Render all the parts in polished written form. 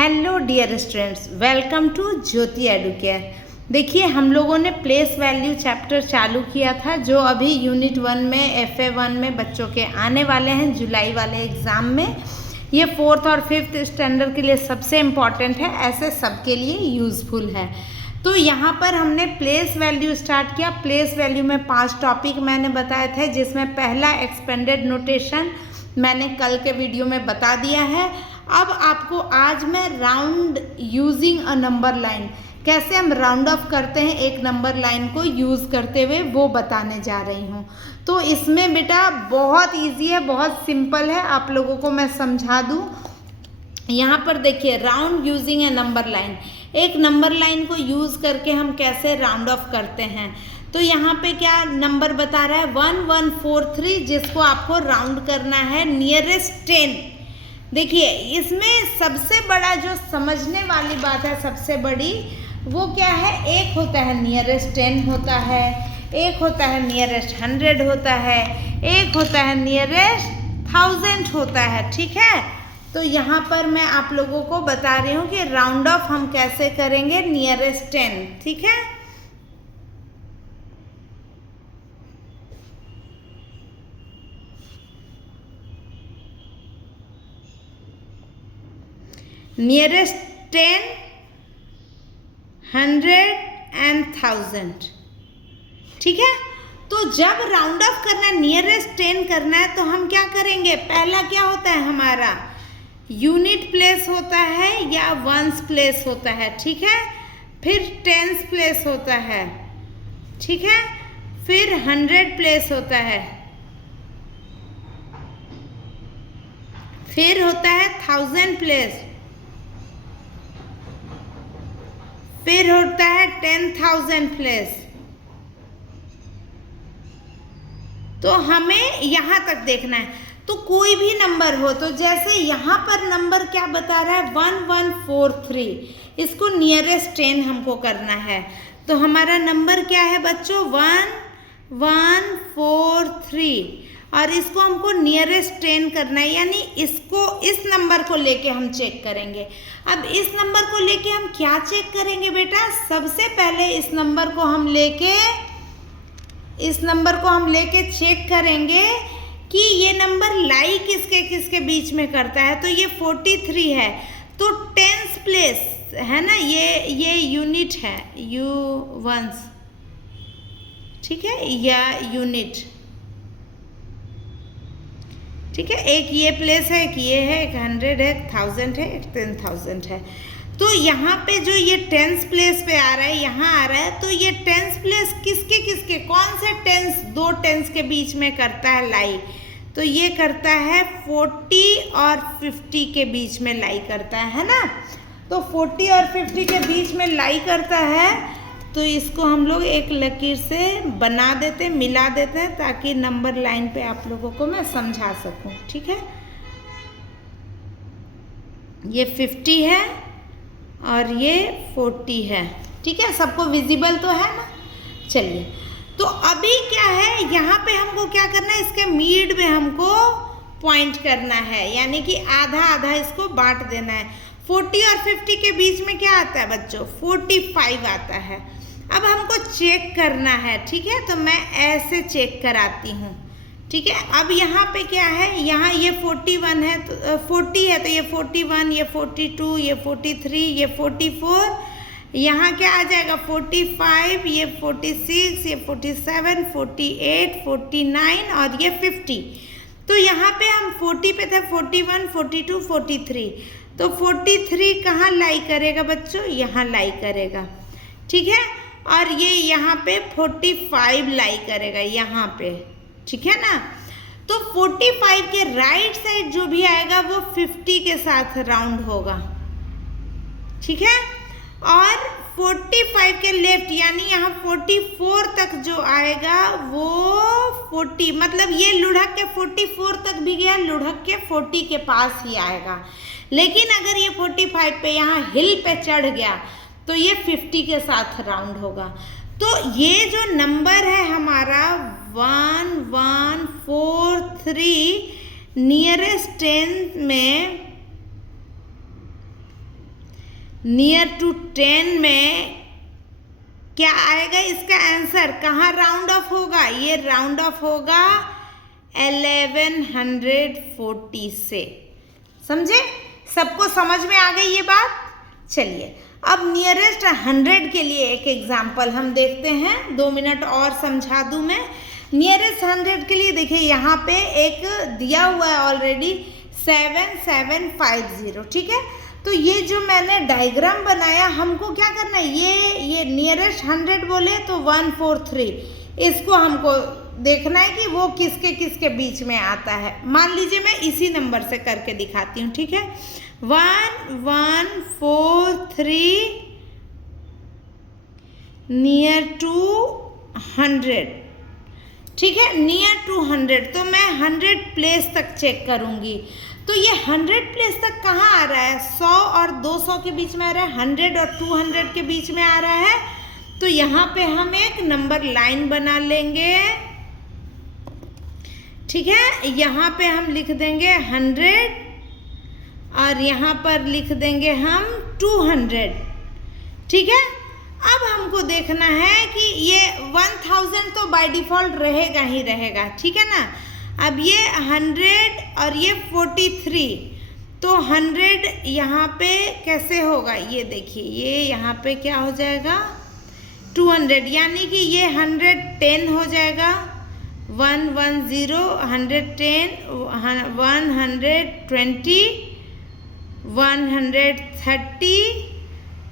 Hello dear students, welcome to Jyoti Educare. देखिए, हम लोगों ने प्लेस वैल्यू चैप्टर चालू किया था जो अभी यूनिट 1 में FA1 में बच्चों के आने वाले हैं जुलाई वाले एग्ज़ाम में। ये 4th और 5th स्टैंडर्ड के लिए सबसे इम्पॉर्टेंट है, ऐसे सबके लिए यूज़फुल है। तो यहाँ पर हमने प्लेस वैल्यू स्टार्ट किया। प्लेस वैल्यू में 5 टॉपिक मैंने बताए थे, जिसमें पहला एक्सपेंडेड नोटेशन मैंने कल के वीडियो में बता दिया है। अब आपको आज मैं round using a number line, कैसे हम राउंड ऑफ करते हैं एक नंबर लाइन को यूज़ करते हुए, वो बताने जा रही हूँ। तो इसमें बेटा बहुत इजी है, बहुत सिंपल है, आप लोगों को मैं समझा दूँ। यहाँ पर देखिए, राउंड यूजिंग ए नंबर लाइन, एक नंबर लाइन को यूज़ करके हम कैसे राउंड ऑफ करते हैं। तो यहाँ पे क्या नंबर बता रहा है 1143, जिसको आपको राउंड करना है नियरेस्ट 10। देखिए, इसमें सबसे बड़ा जो समझने वाली बात है, सबसे बड़ी वो क्या है, एक होता है नियरेस्ट 10 होता है, एक होता है नियरेस्ट 100 होता है, एक होता है नियरेस्ट 1000 होता है। ठीक है, तो यहाँ पर मैं आप लोगों को बता रही हूँ कि राउंड ऑफ हम कैसे करेंगे नियरेस्ट 10। ठीक है, नियरेस्ट 10, 100 एंड 1000। ठीक है, तो जब राउंड ऑफ करना है, नियरेस्ट 10 करना है, तो हम क्या करेंगे, पहला क्या होता है हमारा, यूनिट प्लेस होता है या वंस प्लेस होता है। ठीक है, फिर टेंस प्लेस होता है। ठीक है, फिर 100 प्लेस होता है, फिर होता है 1000 प्लेस, फिर होता है 10,000 प्लेस। तो हमें यहाँ तक देखना है। तो कोई भी नंबर हो, तो जैसे यहाँ पर नंबर क्या बता रहा है 1143, इसको नियरेस्ट 10 हमको करना है। तो हमारा नंबर क्या है बच्चों 1143, और इसको हमको नियरेस्ट 10 करना है, यानी इसको, इस नंबर को लेके हम चेक करेंगे। अब इस नंबर को लेके हम क्या चेक करेंगे बेटा, सबसे पहले इस नंबर को हम लेके चेक करेंगे कि ये नंबर लाई किसके किसके बीच में करता है। तो ये 43 है, तो टेंस प्लेस है ना, ये यूनिट है, यू वंस, ठीक है, या यूनिट। ठीक है, एक ये प्लेस है, एक ये है, एक 100 है, 1000 है, एक 10,000 है। तो यहाँ पे जो ये टेंस प्लेस पे आ रहा है, यहाँ आ रहा है, तो ये टेंस प्लेस किसके किसके, कौन से टेंस, दो टेंस के बीच में करता है लाई। तो ये करता है 40 और 50 के बीच में लाई करता है ना। तो 40 और 50 के बीच में लाई करता है, तो इसको हम लोग एक लकीर से बना देते, मिला देते हैं, ताकि नंबर लाइन पे आप लोगों को मैं समझा सकूं। ठीक है, ये 50 है और ये 40 है। ठीक है, सबको विजिबल तो है ना। चलिए, तो अभी क्या है, यहाँ पे हमको क्या करना है, इसके मिड में हमको पॉइंट करना है, यानी कि आधा आधा इसको बांट देना है। 40 और 50 के बीच में क्या आता है बच्चों, 45 आता है। अब हमको चेक करना है। ठीक है, तो मैं ऐसे चेक कराती हूँ। ठीक है, अब यहाँ पे क्या है, यहाँ ये 41 है, तो 40 है, तो ये 41, ये 42, ये 43, ये 44, यहाँ क्या आ जाएगा 45, ये 46, ये 47, 48, 49 और ये 50। तो यहाँ पे हम 40 पे थे, 41, 42, 43, तो 43 कहाँ लाई करेगा बच्चों, यहाँ लाई करेगा। ठीक है, और ये यहाँ पे 45 लाई करेगा यहाँ पे। ठीक है ना, तो 45 के राइट साइड जो भी आएगा वो 50 के साथ राउंड होगा। ठीक है, और 45 के लेफ्ट, यानी यहाँ 44 तक जो आएगा वो 40, मतलब ये लुढ़क के 44 तक भी गया, लुढ़क के 40 के पास ही आएगा। लेकिन अगर ये 45 पे यहाँ हिल पे चढ़ गया, तो ये 50 के साथ राउंड होगा। तो ये जो नंबर है हमारा 1143 नियरेस्ट 10 में नियर टू 10 में क्या आएगा इसका आंसर? कहाँ राउंड ऑफ होगा? ये राउंड ऑफ होगा 1140 से। समझे? सबको समझ में आ गई ये बात? चलिए अब नियरेस्ट 100 के लिए एक एग्जाम्पल हम देखते हैं। 2 मिनट और समझा दूं मैं। नियरेस्ट 100 के लिए देखिए यहाँ पे एक दिया हुआ है ऑलरेडी 7750, ठीक है। तो ये जो मैंने डायग्राम बनाया, हमको क्या करना है, ये नियरेस्ट 100 बोले तो 143, इसको हमको देखना है कि वो किसके किसके बीच में आता है। मान लीजिए मैं इसी नंबर से करके दिखाती हूँ, ठीक है। 1143 नियर टू 100, ठीक है, नियर टू 100। तो मैं 100 प्लेस तक चेक करूंगी। तो ये 100 प्लेस तक कहाँ आ रहा है? 100 और 200 के बीच में आ रहा है, 100 और 200 के बीच में आ रहा है। तो यहाँ पे हम एक नंबर लाइन बना लेंगे, ठीक है। यहाँ पे हम लिख देंगे 100 और यहाँ पर लिख देंगे हम 200, ठीक है। अब हमको देखना है कि ये 1000 तो बाय डिफ़ॉल्ट रहेगा ही रहेगा, ठीक है ना। अब ये 100 और ये 43, तो 100 यहाँ पे कैसे होगा? ये देखिए, ये यहाँ पे क्या हो जाएगा 200, यानी कि ये 110 हो जाएगा। 110, 110, 120, 130,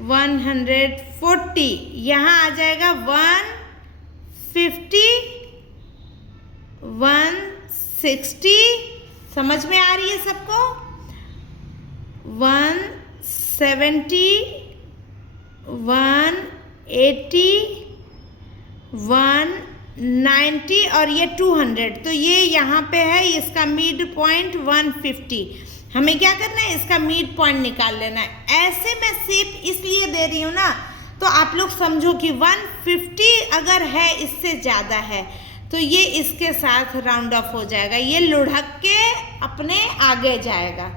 140, यहाँ आ जाएगा 150, 160, समझ में आ रही है सबको? 170, 180, 190 और ये 200। तो ये यहाँ पे है, इसका मिड पॉइंट 150। हमें क्या करना है? इसका मिड पॉइंट निकाल लेना है। ऐसे मैं शेप इसलिए दे रही हूँ ना, तो आप लोग समझो कि 150 अगर है, इससे ज़्यादा है, तो ये इसके साथ राउंड ऑफ हो जाएगा, ये लुढ़क के अपने आगे जाएगा।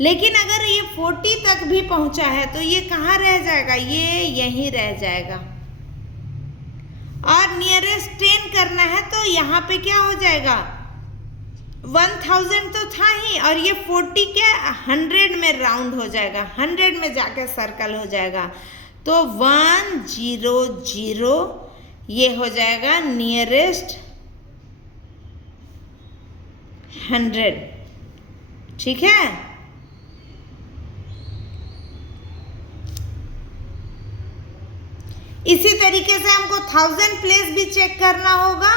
लेकिन अगर ये 40 तक भी पहुँचा है तो ये कहाँ रह जाएगा? ये यहीं रह जाएगा। और नियरेस्ट 10 करना है तो यहाँ पे क्या हो जाएगा? 1000 तो था ही, और ये 40 क्या 100 में राउंड हो जाएगा, 100 में जाके सर्कल हो जाएगा। तो 100 ये हो जाएगा नियरेस्ट 100, ठीक है। इसी तरीके से हमको 1000 प्लेस भी चेक करना होगा।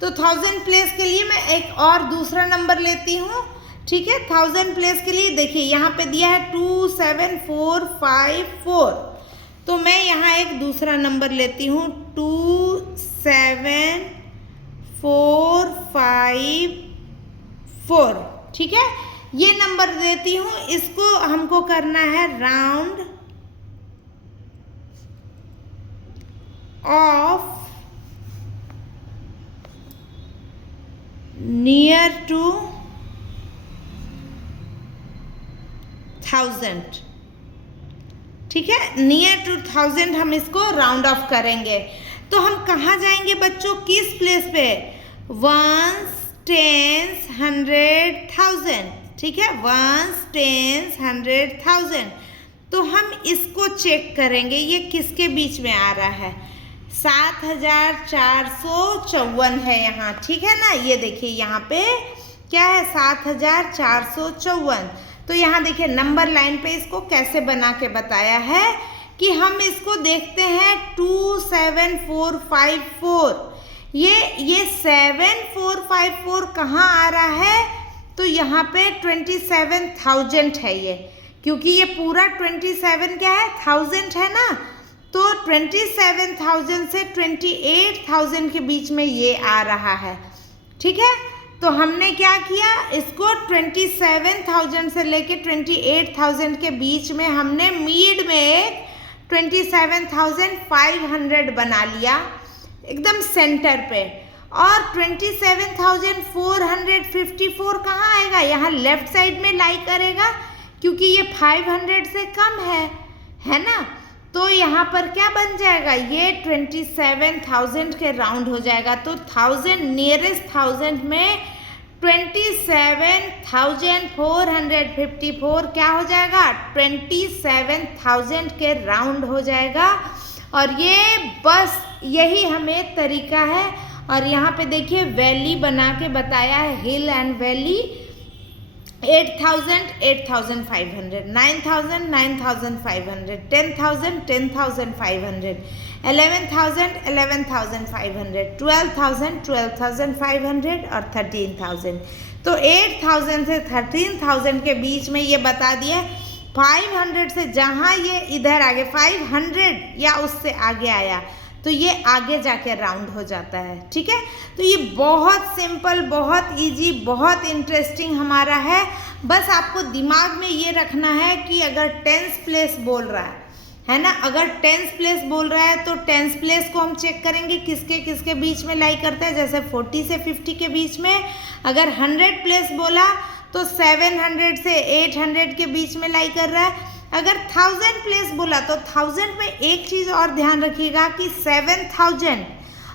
तो 1000 प्लेस के लिए मैं एक और दूसरा नंबर लेती हूँ, ठीक है। 1000 प्लेस के लिए देखिए यहाँ पे दिया है 27454, तो मैं यहाँ एक दूसरा नंबर लेती हूँ 27454, ठीक है। ये नंबर देती हूँ, इसको हमको करना है राउंड ऑफ नियर टू 1000, ठीक है। नियर टू 1000 हम इसको राउंड ऑफ करेंगे। तो हम कहाँ जाएंगे बच्चों? किस प्लेस पे? 1s, 10s, 100, 1000, ठीक है। 1s, 10s, 100, 1000। तो हम इसको चेक करेंगे, ये किसके बीच में आ रहा है? 7454 है यहाँ, ठीक है ना। ये देखिए यहाँ पे क्या है? 7454। तो यहाँ देखिए नंबर लाइन पे इसको कैसे बना के बताया है कि हम इसको देखते हैं 27454। ये 7454 कहाँ आ रहा है? तो यहाँ पे 27000 है ये, क्योंकि ये पूरा 27 क्या है? 1000 है ना। तो 27000 से 28000 के बीच में ये आ रहा है, ठीक है। तो हमने क्या किया? इसको 27000 से लेके 28000 के बीच में हमने मीड में एक 27500 बना लिया एकदम सेंटर पे। और 27454 कहाँ आएगा? यहाँ लेफ्ट साइड में लाई करेगा, क्योंकि ये 500 से कम है, है ना। तो यहाँ पर क्या बन जाएगा, ये 27,000 के राउंड हो जाएगा। तो 1000 नियरेस्ट 1000 में 27,454 क्या हो जाएगा, 27,000 के राउंड हो जाएगा। और ये बस यही हमें तरीका है। और यहाँ पे देखिए वैली बना के बताया है, हिल एंड वैली। 8,000 8,500, 9,000 9,500, 10,000 10,500, 11,000 11,500, 12,000 12,500 और 13,000। तो 8,000 से 13,000 के बीच में ये बता दिया। 500 से जहाँ ये इधर आगे 500 या उससे आगे आया तो ये आगे जाके राउंड हो जाता है। ठीक है, तो ये बहुत सिंपल, बहुत इजी, बहुत इंटरेस्टिंग हमारा है। बस आपको दिमाग में ये रखना है कि अगर टेंस प्लेस बोल रहा है ना, अगर टेंस प्लेस बोल रहा है तो टेंस प्लेस को हम चेक करेंगे किसके किसके बीच में लाई करता है। जैसे 40 से 50 के बीच में। अगर 100 प्लेस बोला तो 700 से 800 के बीच में लाई कर रहा है। अगर 1000 प्लेस बोला तो 1000 में एक चीज़ और ध्यान रखिएगा कि 7000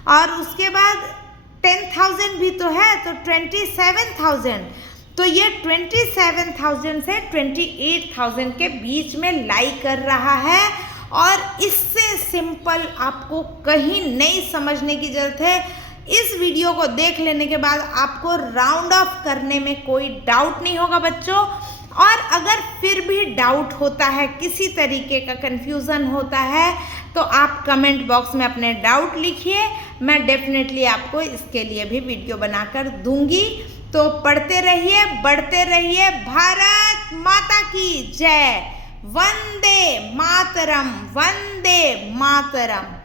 और उसके बाद 10,000 भी तो है, तो 27,000। तो ये 27,000 से 28,000 के बीच में लाई कर रहा है। और इससे सिंपल आपको कहीं नहीं समझने की ज़रूरत है। इस वीडियो को देख लेने के बाद आपको राउंड ऑफ करने में कोई डाउट नहीं होगा बच्चों। और अगर फिर भी डाउट होता है, किसी तरीके का कन्फ्यूज़न होता है, तो आप कमेंट बॉक्स में अपने डाउट लिखिए। मैं डेफिनेटली आपको इसके लिए भी वीडियो बनाकर दूंगी। तो पढ़ते रहिए, बढ़ते रहिए। भारत माता की जय। वंदे मातरम, वंदे मातरम।